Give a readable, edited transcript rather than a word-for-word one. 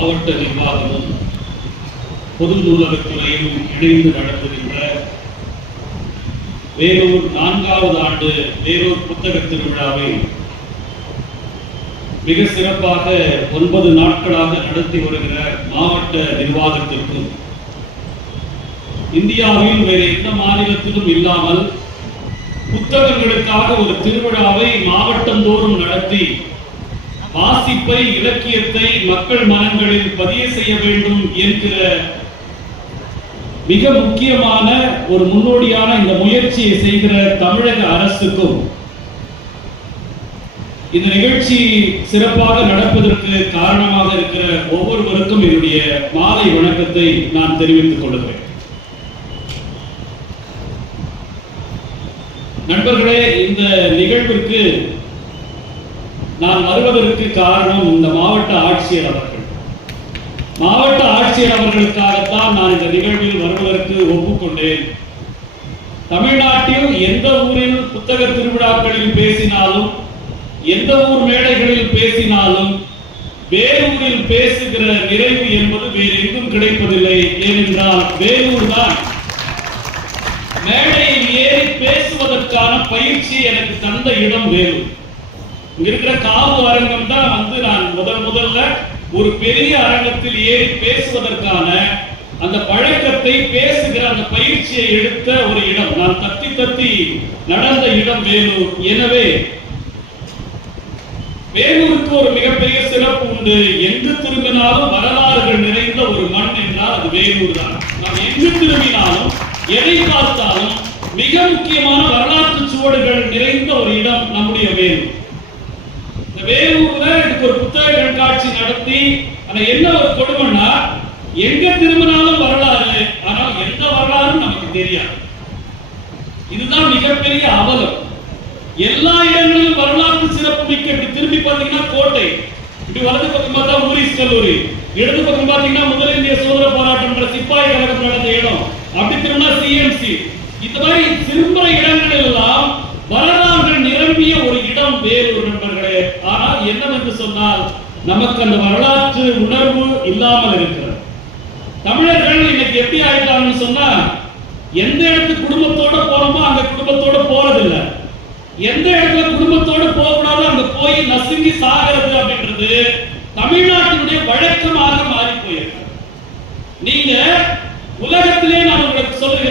மாவட்ட நிர்வாகமும் பொது நூலகத்துறையும் இணைந்து நடத்துகின்ற வேலூர் 4வது ஆண்டு வேலூர் புத்தக திருவிழாவை மிக சிறப்பாக 9 நாட்களாக நடத்தி வருகிற மாவட்ட நிர்வாகத்திற்கும் இந்தியாவில் வேறு எந்த மாநிலத்திலும் இல்லாமல் புத்தகங்களுக்காக ஒரு திருவிழாவை மாவட்டந்தோறும் நடத்தி வாசிப்பை இலக்கியத்தை மக்கள் மனங்களில் பதிய செய்ய வேண்டும் என்கிற மிக முக்கியமான ஒரு முன்னோடியான இந்த முயற்சியை செய்கிற தமிழக அரசுக்கும் இந்த நிகழ்ச்சி சிறப்பாக நடப்பதற்கு காரணமாக இருக்கிற ஒவ்வொருவருக்கும் என்னுடைய மாலை வணக்கத்தை நான் தெரிவித்துக் கொள்கிறேன். நண்பர்களே, இந்த நிகழ்விற்கு நான் வருவதற்கு காரணம் இந்த மாவட்ட ஆட்சியர் அவர்கள். மாவட்ட ஆட்சியர் அவர்களுக்காகத்தான் நான் இந்த நிகழ்வில் வருவதற்கு ஒப்புக்கொண்டேன். தமிழ்நாட்டில் எந்த ஊரில் புத்தக திருவிழாக்களில் பேசினாலும், எந்த ஊர் மேடைகளில் பேசினாலும் வேலூரில் பேசுகிற நிறைவு என்பது வேறு எங்கும் கிடைப்பதில்லை. ஏனென்றால் வேலூர் தான் மேடையில் ஏறி பேசுவதற்கான பயிற்சி எனக்கு தந்த இடம் வேலூர். இங்க இருக்கிற காவு அரங்கம் தான் நான் முதல்ல ஒரு பெரிய அரங்கத்தில் ஏறி பேசுவதற்கான அந்த பழக்கத்தை பேசுகிற அந்த பயிற்சியை எடுத்த ஒரு இடம். நான் தத்தி நடந்த இடம் வேலூர். எனவே வேலூருக்கு ஒரு மிகப்பெரிய சிறப்பு உண்டு. எங்கு திரும்பினாலும் வரலாறுகள் நிறைந்த ஒரு மண் என்றால் அது வேலூர் தான். நாம் எங்கு திரும்பினாலும் எதை பார்த்தாலும் மிக முக்கியமான வரலாற்று சுவடுகள் நிறைந்த ஒரு இடம் நம்முடைய வேலூர். இந்த வேலூர்ல இதுக்கு ஒரு புத்தக கண்காட்சி நடத்தி, ஆனா என்ன ஒரு கொடுமைன்னா, எங்க திரும்பினாலும் வரலாறு, ஆனால் எந்த வரலாறும் நமக்கு தெரியாது. இதுதான் மிகப்பெரிய அவலம். எல்லா இடங்களிலும் வரலாற்று சிறப்பு மிக்க. இப்படி திரும்பி பார்த்தீங்கன்னா கோட்டை, இப்படி வலது பக்கம் பார்த்தா ஊரிஸ் கல்லூரி, இடது பக்கம் பார்த்தீங்கன்னா முதல் இந்திய சுதந்திர போராட்டம் சிப்பாய் கழகம் நடந்த இடம், அப்படி திரும்பினா சிஎம்சி. இந்த மாதிரி திரும்புற இடங்கள் எல்லாம் வரலாறுகள் நிரம்பிய ஒரு இடம் வேலூர் நண்பர்களே. ஆனால் என்னவென்று சொன்னால், நமக்கு அந்த வரலாற்று உணர்வு இல்லாமல் இருக்கிறது. தமிழர்கள் இன்னைக்கு எப்படி ஆயிட்டாங்கன்னு சொன்னா, எந்த இடத்துக்கு குடும்பத்தோட போறோமோ அங்க குடும்பத்தோட போறதில்லை, எந்த இடத்துல குடும்பத்தோட போகக்கூடாது அங்க போய் நசுங்கி சாகிறது அப்படின்றது தமிழ்நாட்டினுடைய வழக்கமாக மாறி போயிருக்கு. நீங்க உலகத்திலே நான் உங்களுக்கு சொல்லுகிறேன்.